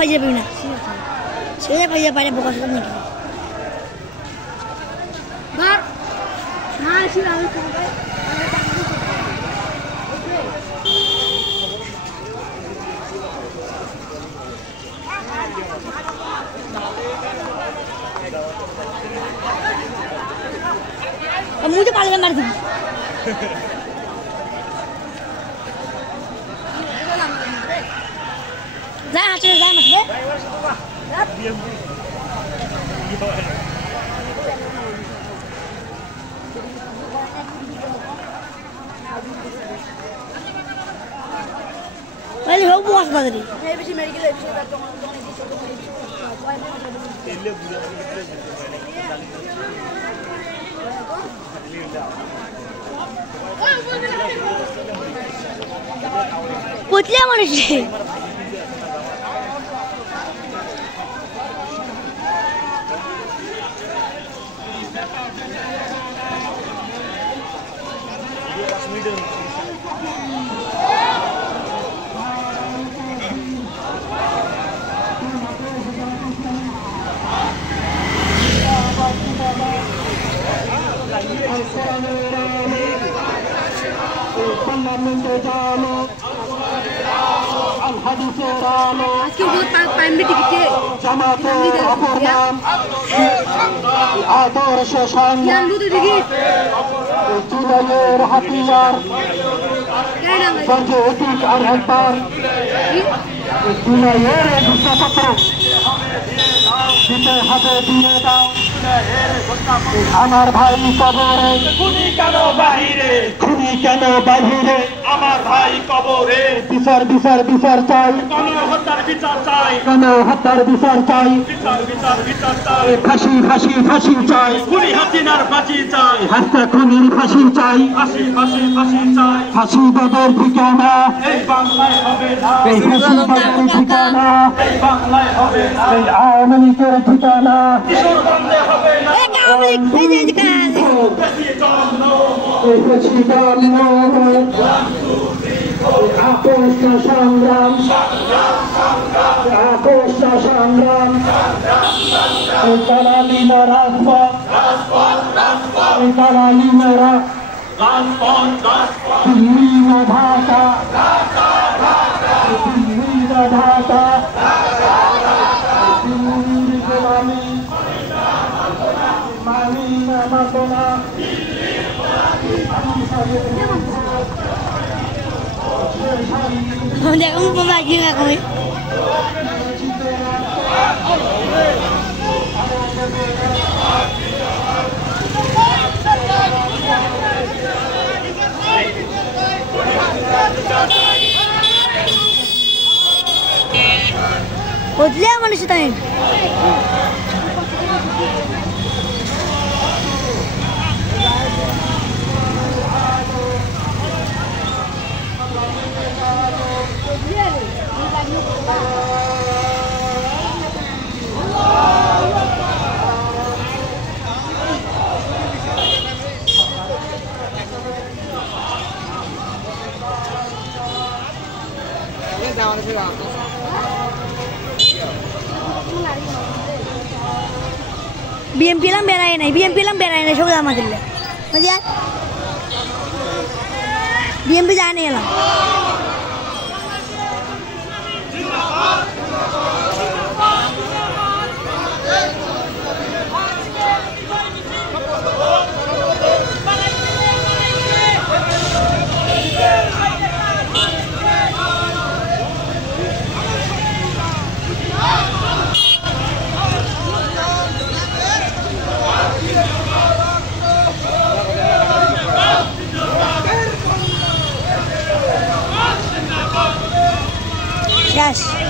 ফাইজে পাবি না ছেড়ে ফাইজে পারে বোকা শুধু নাকি বার না ছিল আমি मुझे पाले मार दी जा चल जा मत पहले हो बुआस बदरी मैं भी मेडिकल एपिसोड का कुठल्या मनुष्य আজকে টাইম টিকিটে জামাতের অপর নাম আদর্শ সংগ্রাম টিকিট জুলাইয়ের হাতিয়ার সঞ্জয় আর একবার জুলাইয়ের ঘোষণাপত্র দিতে হবে দিয়ে দাও আমার ভাই কবরে খুনি কেন বাহিরে আমার ভাই কবরে বিচার বিচার বিচার চাই গণহত্যার বিচার চাই ফাঁসি ফাঁসি ফাঁসি চাই খুনি হাসিনার ফাঁসি চাই হাসতে খুনির ফাঁসি চাই ফাঁসি ফাঁসি ফাঁসি চাই ফাঁসিবাদের ঠিকানা এই বাংলায় হবে না এই ফাঁসিবাদের ঠিকানা এই বাংলায় হবে না এই আওয়ামী লীগের ঠিকানা কিশোরগঞ্জে হবে না সংগ্রাম দালালিনা রাজপথ দালালিনা দিল্লি না ঢাকা দিল্লি না ঢাকা দিল্লির গোলামি মানি না মাতনা দেখুন বাবা কি রাখবে বদলে মানুষ তাই BMP lang beray na show sama dille mujhe BMP जाने वाला Yes.